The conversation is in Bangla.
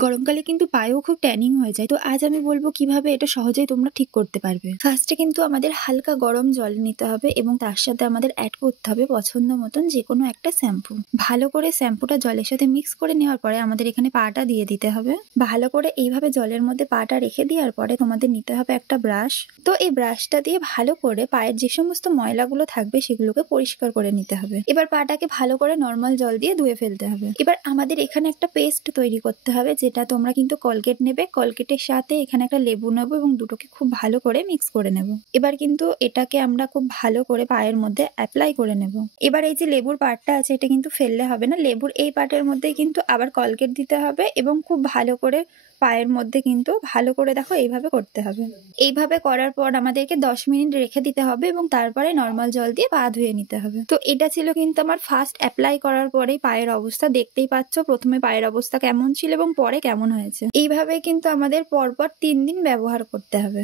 গরমকালে কিন্তু পায়েও খুব ট্যানিং হয়ে যায়। তো আজ আমি বলবো কিভাবে এটা সহজেই তোমরা ঠিক করতে পারবে। ফার্স্টে কিন্তু আমাদের হালকা গরম জল নিতে হবে এবং তার সাথে আমাদের অ্যাড করতে হবে পছন্দ মতন যে কোনো একটা শ্যাম্পু। ভালো করে শ্যাম্পুটা জলের সাথে মিক্স করে নেওয়ার পরে আমাদের এখানে পাটা দিয়ে দিতে হবে। ভালো করে এইভাবে জলের মধ্যে পাটা রেখে দেওয়ার পরে তোমাদের নিতে হবে একটা ব্রাশ। তো এই ব্রাশটা দিয়ে ভালো করে পায়ের যে সমস্ত ময়লাগুলো থাকবে সেগুলোকে পরিষ্কার করে নিতে হবে। এবার পাটাকে ভালো করে নর্মাল জল দিয়ে ধুয়ে ফেলতে হবে। এবার আমাদের এখানে একটা পেস্ট তৈরি করতে হবে, যেটা তোমরা কিন্তু কলগেট নেবে, কলগেটের সাথে এখানে একটা লেবু নেবো এবং দুটোকে খুব ভালো করে মিক্স করে নেব। এবার কিন্তু এটাকে আমরা খুব ভালো করে পায়ের মধ্যে অ্যাপ্লাই করে নেব। এবার এই যে লেবুর পার্টটা আছে এটা কিন্তু ফেললে হবে না, লেবুর এই পার্টের মধ্যে কিন্তু আবার কলগেট দিতে হবে এবং খুব ভালো করে পায়ের মধ্যে কিন্তু ভালো করে দেখো এইভাবে করতে হবে। এইভাবে করার পর আমাদেরকে 10 মিনিট রেখে দিতে হবে এবং তারপরে নর্মাল জল দিয়ে পা ধুয়ে নিতে হবে। তো এটা ছিল কিন্তু আমার ফার্স্ট অ্যাপ্লাই করার পরেই পায়ের অবস্থা। দেখতেই পাচ্ছ প্রথমে পায়ের অবস্থা কেমন ছিল এবং পরে কেমন হয়েছে। এইভাবে কিন্তু আমাদের পরপর 3 দিন ব্যবহার করতে হবে।